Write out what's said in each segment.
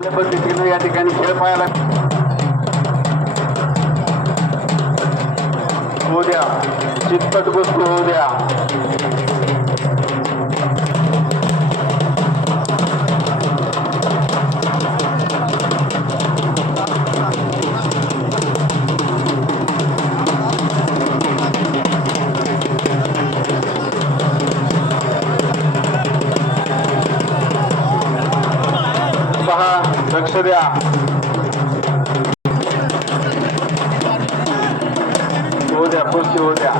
पद्धतीने या ठिकाणी खेळ पाहायला होऊ द्या, चितपट गोष्टी होऊ द्या. पहा, लक्ष द्या. हो द्या, कुस्ती हो द्या.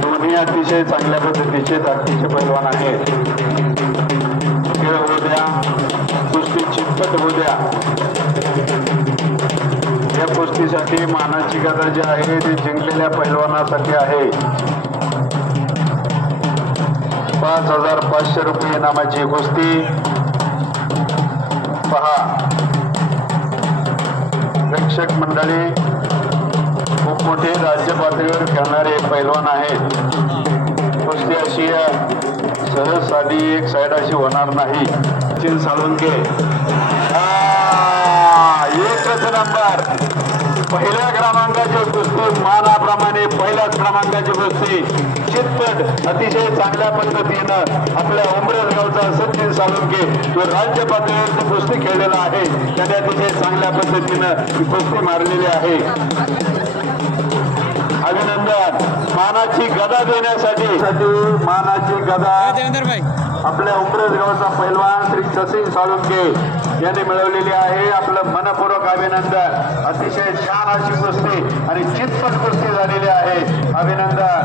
दोन्ही अतिशय चांगल्या पद्धतीचे ताकदीचे पैलवान आहेत. खेळ होऊ द्या, कुस्ती चितपट होऊ द्या. या कुस्तीसाठी मानाची गदा जी आहे ती जिंकलेल्या पैलवानासाठी आहे. 5,500 रुपये इनामाची कुस्ती. पहा, प्रेक्षक मंडळी खूप मोठे राज्य पातळीवर खेळणारे पैलवान आहेत. कुस्ती अशी सहज साधी एक साईड अशी होणार नाही. सचिन साळुंके एकच नंबर, पहिल्या क्रमांकाची कुस्ती, मानाप्रमाणे पहिल्याच क्रमांकाची कुस्ती चितपट अतिशय चांगल्या पद्धतीनं आपल्या उमरेड गावचा सचिन साळुंके जो राज्य पातळीवर कुस्ती खेळलेला आहे त्याने अतिशय चांगल्या पद्धतीनं ही कुस्ती मारलेली आहे. अभिनंदन. मानाची गदा देण्यासाठी मानाची गदा आपल्या उमरेड गावचा पैलवान श्री सचिन साळुंके यांनी मिळवलेली आहे. आपलं मनपूर्वक अभिनंदन. अतिशय छान अशी कुस्ती आणि चितपट कुस्ती झालेली आहे. अभिनंदन.